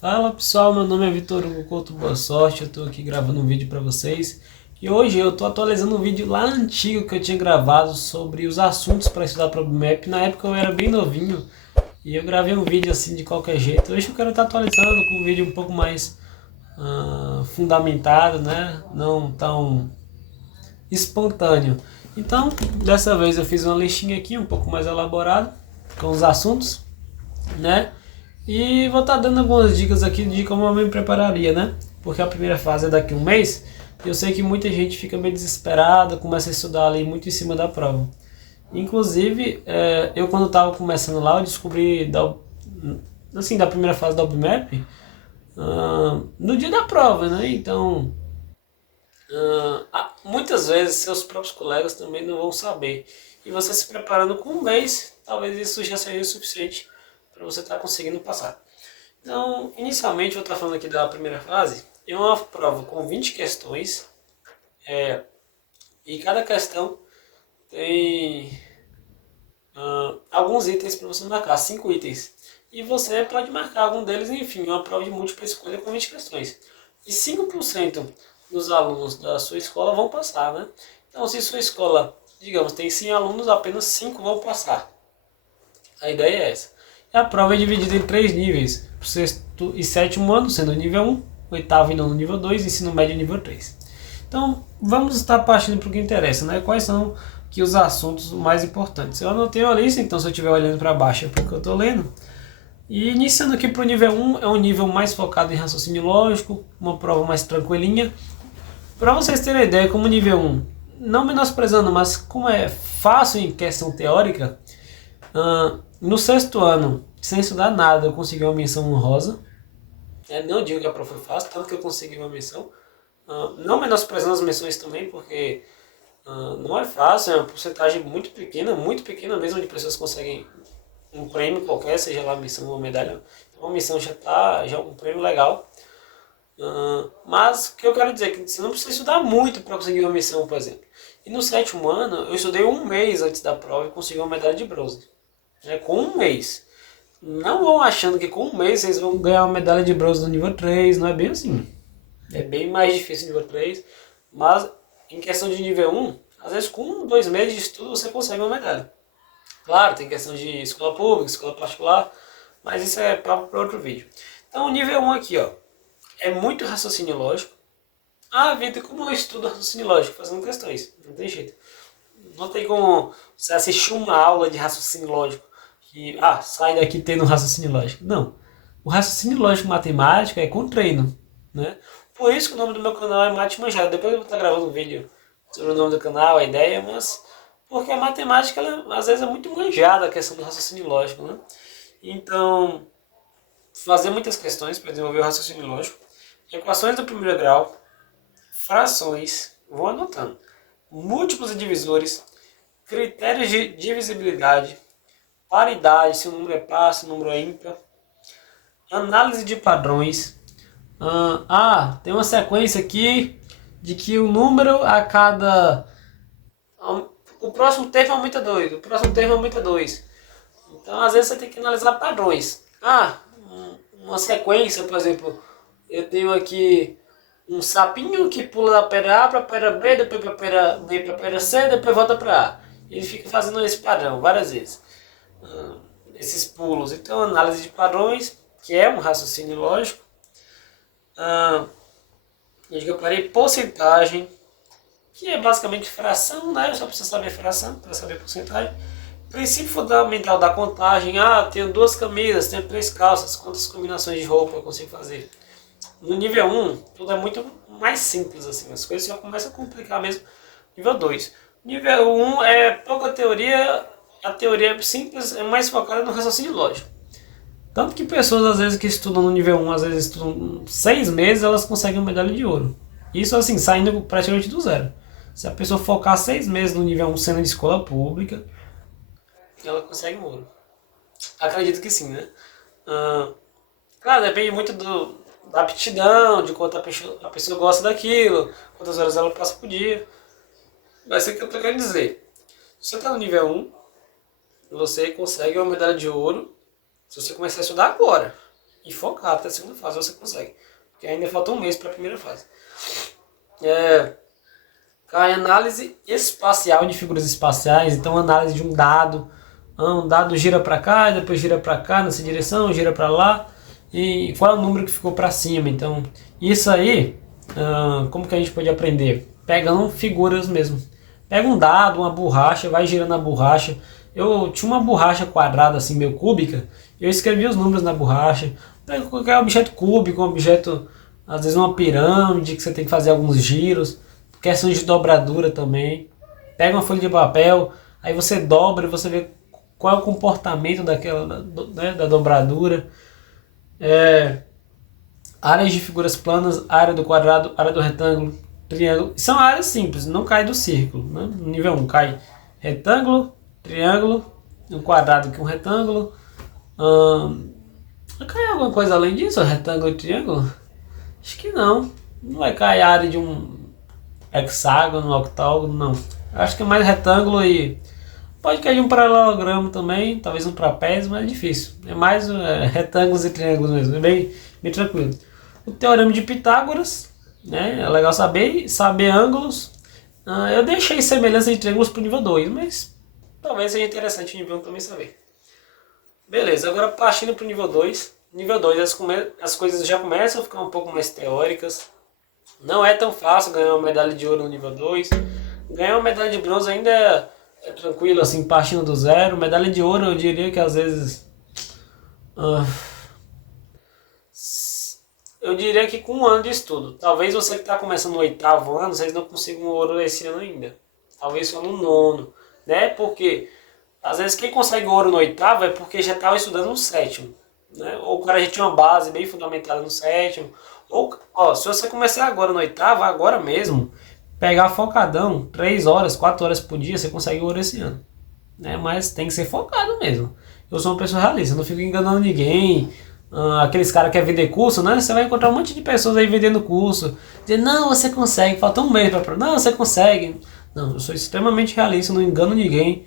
Fala pessoal, meu nome é Vitor Hugo Couto, boa sorte, eu tô aqui gravando um vídeo pra vocês e hoje eu tô atualizando um vídeo lá antigo que eu tinha gravado sobre os assuntos para estudar ProbMap. Na época eu era bem novinho e eu gravei um vídeo assim de qualquer jeito. Hoje eu quero estar atualizando com um vídeo um pouco mais fundamentado, né? Não tão espontâneo. Então, dessa vez eu fiz uma listinha aqui um pouco mais elaborada com os assuntos, né? E vou estar dando algumas dicas aqui de como eu me prepararia, né? Porque a primeira fase é daqui a um mês. E eu sei que muita gente fica meio desesperada, começa a estudar ali muito em cima da prova. Inclusive, eu quando estava começando lá, eu descobri da primeira fase da UBMAP no dia da prova, né? Então, muitas vezes seus próprios colegas também não vão saber. E você se preparando com um mês, talvez isso já seja o suficiente para você estar conseguindo passar. Então, inicialmente, eu vou estar falando aqui da primeira fase. É uma prova com 20 questões e cada questão tem alguns itens para você marcar, 5 itens. E você pode marcar algum deles, enfim, uma prova de múltipla escolha com 20 questões. E 5% dos alunos da sua escola vão passar, né? Então, se sua escola, digamos, tem 100 alunos, apenas 5 vão passar. A ideia é essa. E a prova é dividida em 3 níveis. O sexto e sétimo ano, sendo nível 1, oitavo e nono nível 2, ensino médio nível 3. Então, vamos estar partindo para o que interessa, né? Quais são que os assuntos mais importantes. Eu anotei a lista, então se eu estiver olhando para baixo é porque eu estou lendo. E iniciando aqui para o nível 1, é um nível mais focado em raciocínio lógico, uma prova mais tranquilinha. Para vocês terem ideia, como nível 1, não menosprezando, mas como é fácil em questão teórica, no sexto ano, sem estudar nada, eu consegui uma menção honrosa. Não digo que a prova foi fácil, tanto que eu consegui uma menção. Não menosprezando as menções também, porque não é fácil, é uma porcentagem muito pequena mesmo de pessoas que conseguem um prêmio qualquer, seja lá menção ou medalha. Então, uma menção já é um prêmio legal. Mas o que eu quero dizer é que você não precisa estudar muito para conseguir uma menção, por exemplo. E no sétimo ano, eu estudei um mês antes da prova e consegui uma medalha de bronze. Com um mês. Não vão achando que com um mês vocês vão ganhar uma medalha de bronze no nível 3, não é bem assim. É bem mais difícil no nível 3, mas em questão de nível 1, às vezes com 2 meses de estudo você consegue uma medalha. Claro, tem questão de escola pública, escola particular, mas isso é papo para outro vídeo. Então o nível 1 aqui, ó, é muito raciocínio lógico. Vitor, como eu estudo raciocínio lógico? Fazendo questões, não tem jeito. Não tem como você assistir uma aula de raciocínio lógico que, sai daqui tendo raciocínio lógico. Não. O raciocínio lógico matemática é com treino, né? Por isso que o nome do meu canal é Mate Manjado. Depois eu vou estar gravando um vídeo sobre o nome do canal, a ideia, mas porque a matemática, ela, às vezes, é muito manjada a questão do raciocínio lógico, né? Então, fazer muitas questões para desenvolver o raciocínio lógico, equações do primeiro grau, frações, vou anotando, múltiplos e divisores, critérios de divisibilidade, paridade, se o número é par, se o número é ímpar, análise de padrões. Tem uma sequência aqui de que o número a cada... O próximo termo aumenta 2, o próximo termo aumenta 2. Então, às vezes, você tem que analisar padrões. Uma sequência, por exemplo, eu tenho aqui um sapinho que pula da pedra A para a pedra B, depois para a pedra B para a pedra C, depois volta para A. Ele fica fazendo esse padrão várias vezes. Esses pulos. Então, análise de padrões, que é um raciocínio lógico. Eu parei porcentagem, que é basicamente fração, né? Só precisa saber fração para saber porcentagem. Princípio fundamental da contagem. Tenho 2 camisas, tenho 3 calças, quantas combinações de roupa eu consigo fazer? No nível 1, tudo é muito mais simples, assim, as coisas já começam a complicar mesmo. Nível 2. Nível 1 é pouca teoria, a teoria é simples, é mais focada no raciocínio lógico. Tanto que pessoas, às vezes, que estudam no nível 1, às vezes estudam 6 meses, elas conseguem uma medalha de ouro. Isso, assim, saindo praticamente do zero. Se a pessoa focar 6 meses no nível 1 sendo de escola pública, ela consegue um ouro. Acredito que sim, né? Claro, depende muito da aptidão, de quanto a pessoa gosta daquilo, quantas horas ela passa por dia. Mas é o que eu estou querendo dizer. Se você está no nível 1, você consegue uma medalha de ouro se você começar a estudar agora e focar. focar até a segunda fase, você consegue. Porque ainda falta um mês para a primeira fase. Cai análise espacial de figuras espaciais, então análise de um dado. Um dado gira para cá, depois gira para cá, nessa direção, gira para lá. E qual é o número que ficou para cima? Então, isso aí, como que a gente pode aprender? Pegando figuras mesmo. Pega um dado, uma borracha, vai girando a borracha. Eu tinha uma borracha quadrada, assim, meio cúbica. Eu escrevi os números na borracha. Pega qualquer objeto cúbico, um objeto, às vezes uma pirâmide, que você tem que fazer alguns giros. Questões de dobradura também. Pega uma folha de papel, aí você dobra e você vê qual é o comportamento daquela, né, da dobradura. Áreas de figuras planas, área do quadrado, área do retângulo, triângulo. São áreas simples, não cai do círculo. Né? No nível 1 cai retângulo, triângulo, um quadrado aqui, um retângulo. Cai alguma coisa além disso, retângulo e triângulo? Acho que não. Não vai cair a área de um hexágono, octógono, não. Acho que é mais retângulo e pode cair um paralelogramo também, talvez um trapézio, mas é difícil. É mais retângulos e triângulos mesmo, é bem tranquilo. O teorema de Pitágoras, né? É legal saber ângulos. Eu deixei semelhança de triângulos para o nível 2, mas talvez seja interessante o nível 1 também saber. Beleza, agora partindo para o nível 2. Nível 2 as coisas já começam a ficar um pouco mais teóricas. Não é tão fácil ganhar uma medalha de ouro no nível 2. Ganhar uma medalha de bronze ainda é tranquilo, assim, partindo do zero. Medalha de ouro eu diria que às vezes... eu diria que com um ano de estudo. Talvez você que está começando no 8º ano, vocês não consigam ouro esse ano ainda. Talvez só no 9º, né? Porque às vezes quem consegue ouro no 8º é porque já estava estudando no 7º. Né? Ou o cara já tinha uma base bem fundamentada no 7º. Ou, se você começar agora no 8º, agora mesmo, pegar focadão, 3 horas, 4 horas por dia, você consegue ouro esse ano. Né? Mas tem que ser focado mesmo. Eu sou uma pessoa realista, eu não fico enganando ninguém. Aqueles caras que querem vender curso, né? Você vai encontrar um monte de pessoas aí vendendo curso. Dizendo, não, você consegue, falta um mês pra prova. Não, você consegue. Não, eu sou extremamente realista, não engano ninguém.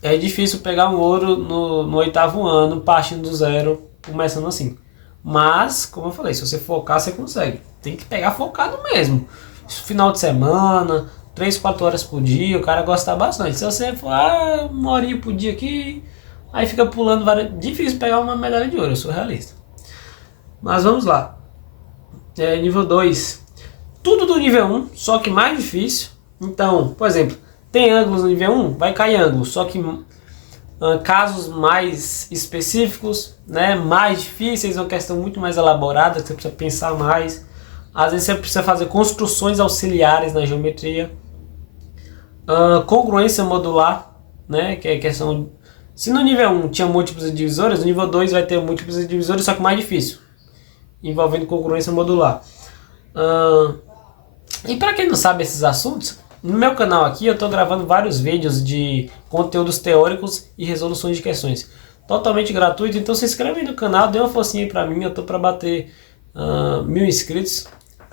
É difícil pegar um ouro no 8º ano, partindo do zero, começando assim. Mas, como eu falei, se você focar, você consegue. Tem que pegar focado mesmo. Final de semana, 3, 4 horas por dia, o cara gosta bastante. Se você for, uma horinha por dia aqui, aí fica pulando várias... Difícil pegar uma medalha de ouro, eu sou realista. Mas vamos lá. Nível 2. Tudo do nível 1, só que mais difícil. Então, por exemplo, tem ângulos no nível 1, vai cair ângulos, só que casos mais específicos, né, mais difíceis, uma questão muito mais elaborada, que você precisa pensar mais. Às vezes você precisa fazer construções auxiliares na geometria. Congruência modular, né, que é questão... Se no nível 1 tinha múltiplos e divisores, no nível 2 vai ter múltiplos e divisores, só que mais difícil, envolvendo congruência modular. E para quem não sabe esses assuntos, no meu canal aqui eu estou gravando vários vídeos de conteúdos teóricos e resoluções de questões. Totalmente gratuito, então se inscreve aí no canal, dê uma forcinha aí para mim, eu estou para bater 1000 inscritos.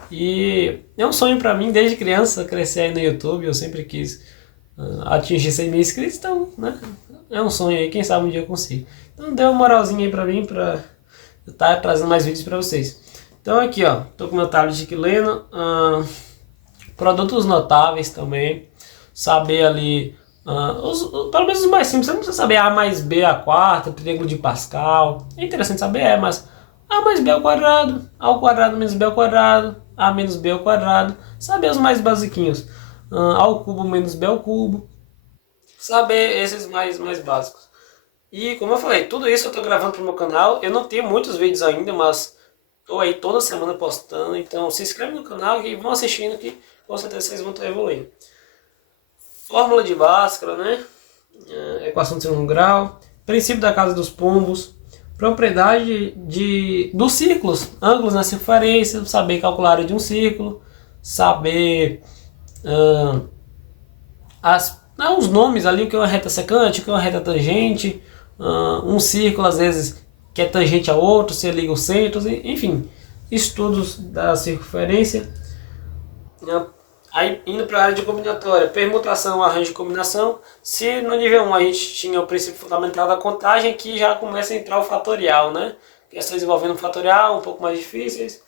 E é um sonho para mim desde criança crescer aí no YouTube, eu sempre quis atingir 100 mil inscritos, então, né, é um sonho aí, quem sabe um dia eu consigo. Então dê uma moralzinha aí para mim, para eu estar trazendo mais vídeos para vocês. Então aqui, ó, tô com meu tablet aqui lendo, produtos notáveis também, saber ali, pelo menos os mais simples, você não precisa saber A mais B a quarta, triângulo de Pascal, é interessante saber, mas A mais B ao quadrado menos B ao quadrado, A menos B ao quadrado, saber os mais basiquinhos, A ao cubo menos B ao cubo, saber esses mais básicos. E como eu falei, tudo isso eu tô gravando pro meu canal, eu não tenho muitos vídeos ainda, mas tô aí toda semana postando, então se inscreve no canal e vão assistindo que com certeza vocês vão estar evoluindo. Fórmula de Bhaskara, né? Equação de segundo grau, princípio da casa dos pombos, propriedade dos círculos, ângulos na circunferência, saber calcular a área de um círculo, saber os nomes ali, o que é uma reta secante, o que é uma reta tangente, um círculo às vezes que é tangente a outro, você liga os centros, enfim, estudos da circunferência. Aí, indo para a área de combinatória, permutação, arranjo de combinação. Se no nível 1 a gente tinha o princípio fundamental da contagem, aqui já começa a entrar o fatorial, né? Questões envolvendo fatorial, um pouco mais difíceis.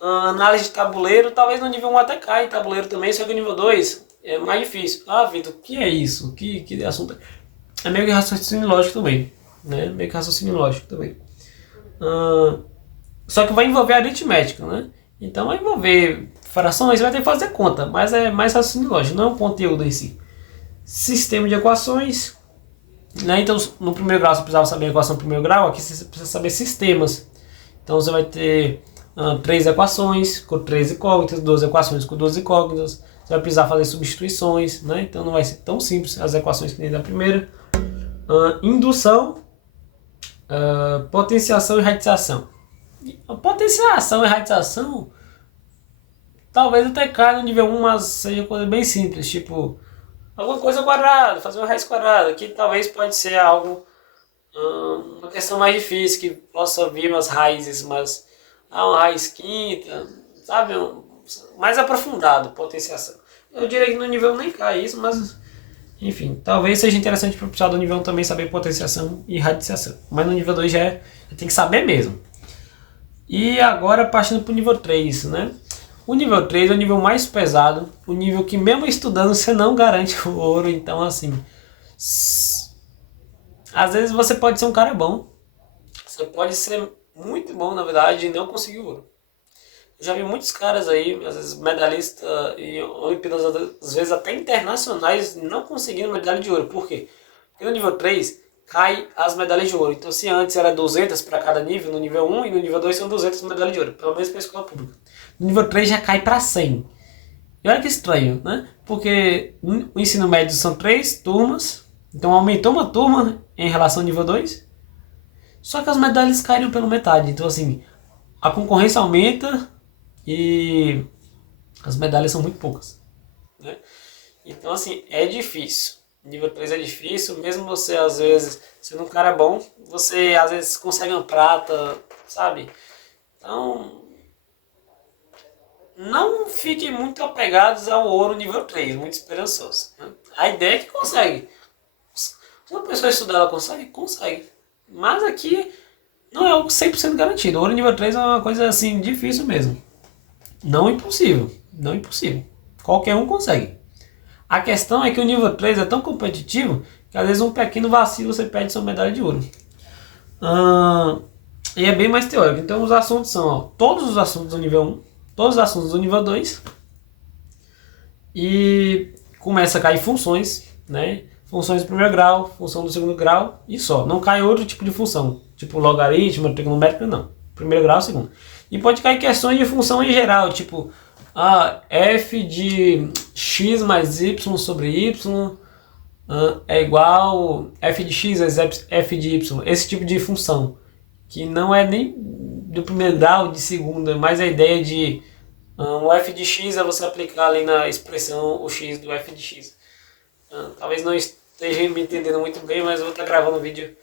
Análise de tabuleiro, talvez no nível 1 até cai tabuleiro também, só que no nível 2 é mais difícil. Ah, Vitor, o que é isso? Que assunto é? Meio que raciocínio lógico também, né? Meio que raciocínio lógico também. Só que vai envolver aritmética, né? Então vai envolver frações, vai ter que fazer conta, mas é mais raciocínio lógico, não é um conteúdo em si. Sistema de equações, né? Então no primeiro grau você precisava saber a equação do primeiro grau, aqui você precisa saber sistemas. Então você vai ter 3 equações com 3 incógnitas, 2 equações com 2 incógnitas. Você vai precisar fazer substituições, né? Então não vai ser tão simples as equações que nem da primeira. Indução, potenciação e radiação. A potenciação e radiação talvez até caia no nível 1, mas seja coisa bem simples, tipo alguma coisa quadrada, fazer uma raiz quadrada, que talvez pode ser algo, uma questão mais difícil, que possa vir umas raízes, mas uma raiz quinta, sabe, mais aprofundado, potenciação. Eu diria que no nível 1 nem cai isso, mas enfim, talvez seja interessante para o pessoal do nível 1 também saber potenciação e radiciação, mas no nível 2 já tem que saber mesmo. E agora partindo para o nível 3, né? O nível 3 é o nível mais pesado, o nível que mesmo estudando você não garante o ouro, então assim, às vezes você pode ser um cara bom, você pode ser muito bom na verdade e não conseguir o ouro. Eu já vi muitos caras aí, às vezes medalhistas em Olimpíadas, às vezes até internacionais, não conseguindo medalha de ouro. Por quê? Porque no nível 3 cai as medalhas de ouro. Então se antes era 200 para cada nível, no nível 1 e no nível 2 são 200 medalhas de ouro, pelo menos para a escola pública. No nível 3 já cai para 100. E olha que estranho, né? Porque o ensino médio são 3 turmas, então aumentou uma turma em relação ao nível 2, só que as medalhas caíram pela metade. Então assim, a concorrência aumenta e as medalhas são muito poucas, né? Então assim, é difícil. Nível 3 é difícil, mesmo você às vezes sendo um cara bom, você às vezes consegue uma prata, sabe? Então, não fiquem muito apegados ao ouro nível 3, muito esperançosos, né? A ideia é que consegue. Se uma pessoa estudar, ela consegue? Consegue. Mas aqui não é algo 100% garantido. O ouro nível 3 é uma coisa assim, difícil mesmo. Não impossível, não impossível. Qualquer um consegue. A questão é que o nível 3 é tão competitivo que às vezes um pequeno vacilo você perde sua medalha de ouro. E é bem mais teórico. Então os assuntos são todos os assuntos do nível 1, todos os assuntos do nível 2. E começa a cair funções, né? Funções do primeiro grau, função do segundo grau e só. Não cai outro tipo de função, tipo logaritmo, trigonométrica, não. Primeiro grau, segundo. E pode cair questões de função em geral, tipo f de x mais y sobre y é igual f de x vezes f de y. Esse tipo de função, que não é nem do primeiro grau, de segundo, é mais a ideia de o f de x é você aplicar ali na expressão o x do f de x. Talvez não esteja me entendendo muito bem, mas eu vou estar gravando um vídeo.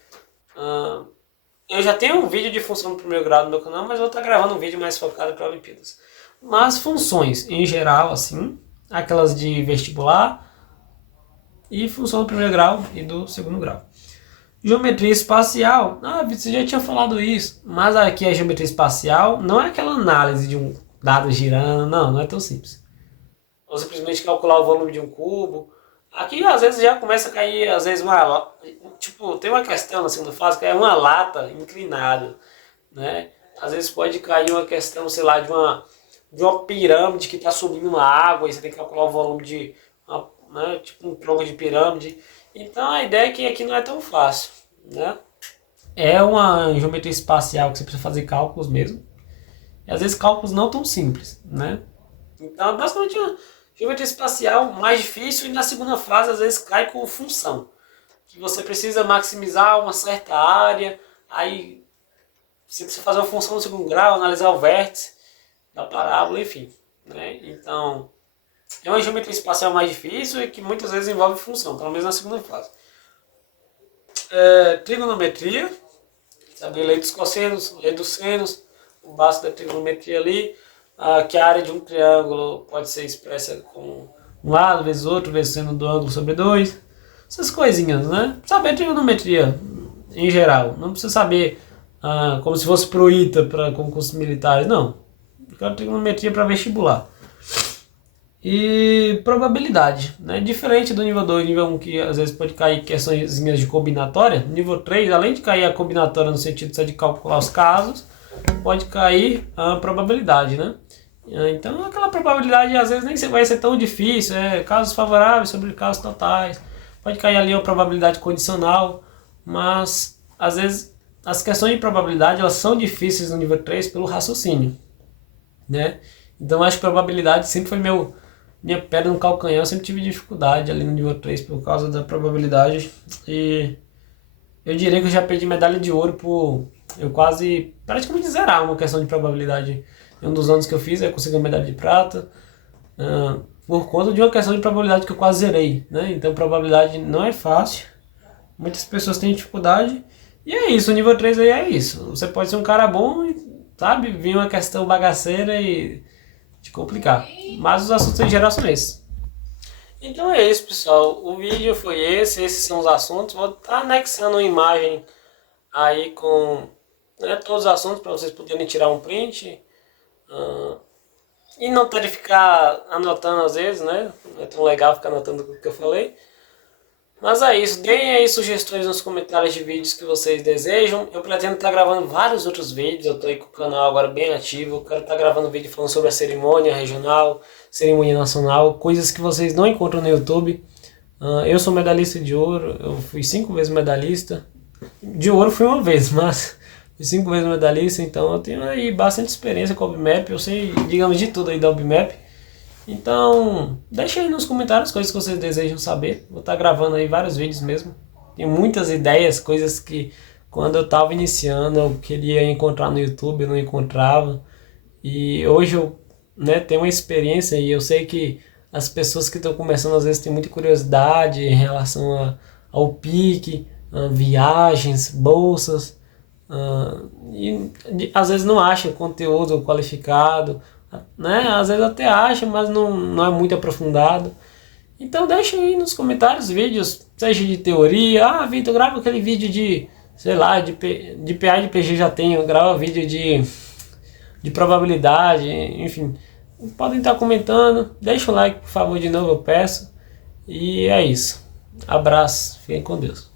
Eu já tenho um vídeo de função do primeiro grau no meu canal, mas eu vou estar gravando um vídeo mais focado para Olimpíadas. Mas funções em geral, assim, aquelas de vestibular e função do primeiro grau e do segundo grau. Geometria espacial, você já tinha falado isso, mas aqui a geometria espacial não é aquela análise de um dado girando, não é tão simples. Ou simplesmente calcular o volume de um cubo. Aqui às vezes já começa a cair, às vezes tem uma questão na segunda fase que é uma lata inclinada, né? Às vezes pode cair uma questão, sei lá, de uma pirâmide que está subindo uma água e você tem que calcular o volume de né, tipo um tronco de pirâmide. Então a ideia é que aqui não é tão fácil, né? É uma geometria espacial que você precisa fazer cálculos mesmo. E às vezes cálculos não tão simples, né? Então é basicamente uma geometria espacial mais difícil, e na segunda fase às vezes cai com função. Que você precisa maximizar uma certa área, aí você precisa fazer uma função no segundo grau, analisar o vértice da parábola, enfim, né? Então é uma geometria espacial mais difícil e que muitas vezes envolve função, pelo menos na segunda fase. Trigonometria, saber lei dos cossenos, lei dos senos, o básico da trigonometria ali. que a área de um triângulo pode ser expressa com um lado vezes outro, vezes seno do ângulo sobre 2. Essas coisinhas, né? Saber trigonometria em geral. Não precisa saber como se fosse pro ITA para concursos militares, não. Eu quero trigonometria para vestibular. E probabilidade, né? Diferente do nível 2, nível 1, que às vezes pode cair questões de combinatória. Nível 3, além de cair a combinatória no sentido só de calcular os casos, pode cair a probabilidade, né? Então aquela probabilidade às vezes nem vai ser tão difícil, casos favoráveis sobre casos totais. Pode cair ali a probabilidade condicional, mas às vezes as questões de probabilidade elas são difíceis no nível 3 pelo raciocínio, né? Então acho que probabilidade sempre foi minha pedra no calcanhar. Eu sempre tive dificuldade ali no nível 3 por causa da probabilidade. E eu diria que eu já perdi medalha de ouro por eu quase praticamente zerar uma questão de probabilidade. Em um dos anos que eu fiz, eu consegui uma medalha de prata. Por conta de uma questão de probabilidade que eu quase zerei, né? Então probabilidade não é fácil. Muitas pessoas têm dificuldade. E é isso, o nível 3 aí é isso. Você pode ser um cara bom e, sabe, vir uma questão bagaceira e te complicar. Mas os assuntos em geral são esses. Então é isso, pessoal. O vídeo foi esse, esses são os assuntos. Vou estar anexando uma imagem aí com, né, todos os assuntos para vocês poderem tirar um print. E não ter de ficar anotando às vezes, né? Não é tão legal ficar anotando o que eu falei. Mas é isso, deem aí sugestões nos comentários de vídeos que vocês desejam. Eu pretendo estar gravando vários outros vídeos, eu estou aí com o canal agora bem ativo. Eu quero estar gravando vídeo falando sobre a cerimônia regional, cerimônia nacional, coisas que vocês não encontram no YouTube. Eu sou medalhista de ouro, eu fui 5 vezes medalhista. De ouro fui uma vez, mas fui 5 vezes medalhista, então eu tenho aí bastante experiência com o OBMAP. Eu sei, digamos, de tudo aí da OBMAP. Então, deixa aí nos comentários coisas que vocês desejam saber. Vou estar gravando aí vários vídeos mesmo. Tenho muitas ideias, coisas que quando eu estava iniciando eu queria encontrar no YouTube, eu não encontrava. E hoje eu, né, tenho uma experiência e eu sei que as pessoas que estão começando às vezes têm muita curiosidade em relação ao PIC, a viagens, bolsas. E às vezes não acham conteúdo qualificado, né? Às vezes até acham, mas não é muito aprofundado. Então deixa aí nos comentários vídeos, seja de teoria. Vitor, grava aquele vídeo de, sei lá, de PA e de PG já tenho, grava vídeo de probabilidade, enfim. Podem estar comentando, deixa o like por favor de novo, eu peço. E é isso. Abraço, fiquem com Deus.